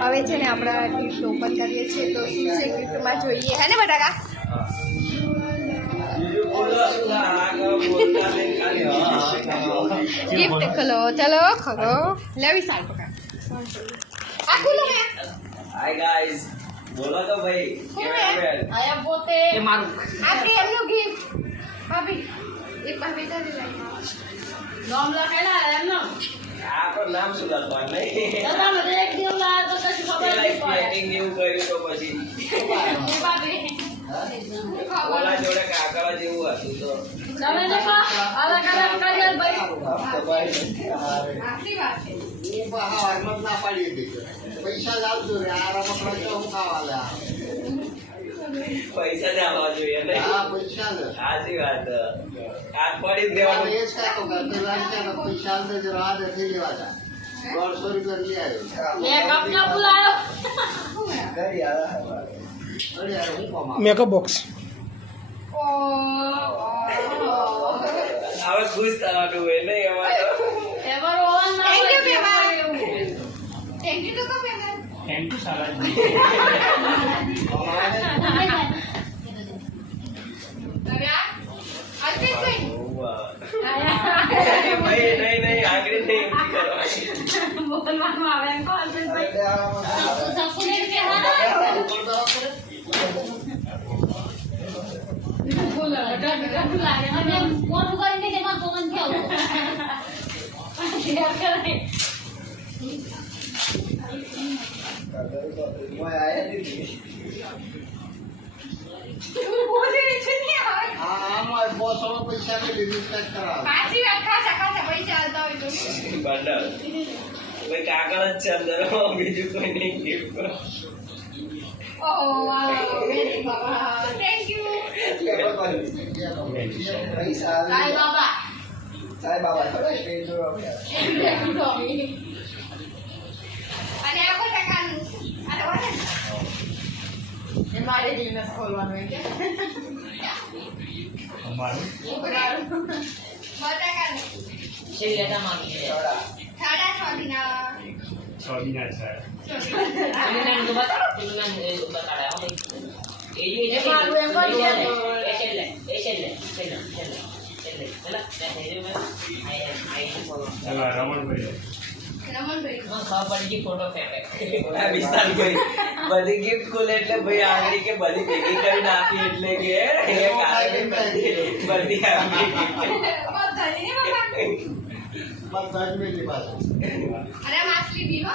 હવે છે ને આપણા ગિફ્ટ ઓપન કરીએ છીએ તો શું છે ગિફ્ટમાં જોઈએ હે ને બટાકા गिफ्ट खोलो चलो खोलो ले भी साल पका आ खोलो मैं हाय गाइस बोलो तो भाई आया पोते ये मारू आपके हम लोग गिफ्ट भाभी एक भाभी का ले नाम लखेला है ना आपको नाम सुधार पान नहीं दादा मुझे एक दिन ला तो कछु खबर नहीं पड़े पेटिंग न्यू કર્યું તો પછી ये बाबे ઓલા જોડે કાકડા જેવું હતું તો તમે देखो अलग अलग करियल भाई आखिरी बात है એ બહાર મત ના પાડી દીધો પૈસા લાવજો રે આ રમકડા તો હું ખાવાલા પૈસા જ આવવા જોઈએ ને હા પૈસા ને સાચી વાત કાક પડી જ દેવાનું એ જ કાતો પેલા કે પૈસા ને જ રાહ નથી લેવાતા 150 રૂપિયા લઈ આવ્યો मैं कब ना बुलायो અરે યાર હું પામા मेकअप बॉक्स ओ હવે ખુશ થવાનું હોય ને એમાં તો एवर ओवन ना थैंक यू बेबा थैंक यू तो कब बेबा थैंक यू साला अरे यार आज फिर कोई ભાઈ નહીં નહીં આગળ નહીં એમથી કરવાની બોલવાનું આવે એમ કહો અર્જુન ભાઈ સપને કે હા બોલો ડર લાગે અને કોણ કરીને જેમાં કોણ થયો શેર કરે बोले नहीं नहीं आवे હા આમાં 200 પૈસા ને ડિસ્કાઉન્ટ કરાવ पांची बात खासा खासा पैसा आता हो तो બંડલ ભાઈ કાકડ જ છે અંદર બીજું કોઈ નહીં gift ओह वाह वेरी बाबा थैंक यू પૈસા સાઈ બાબા સાહેબ બાબા થોડા સ્ટેજ જોડો અને આ કોઈ ટકાનું આ તો વાને એ મારે બિઝનેસ ખોલવાનો છે हमारे બટાકાનું છેલ્લે માગી સાડા 6 દિના सॉरी ना सर તુલના તો બતા તુલના બતાડે હવે એ મારું એમ કરી દે એ છેલ્લે चला रमन भाई રમણભાઈ ખબર પડી ગઈ ફોટો ફેંકે આ વિશાલભાઈ બધી gift ખોલે એટલે ભાઈ આગળ કે બધી ભેગી કરીને આપી એટલે કે એ કારણે બધી આવી બધાની ને બાબા બધા જ મેલી પાસે અરે માછલી બી હો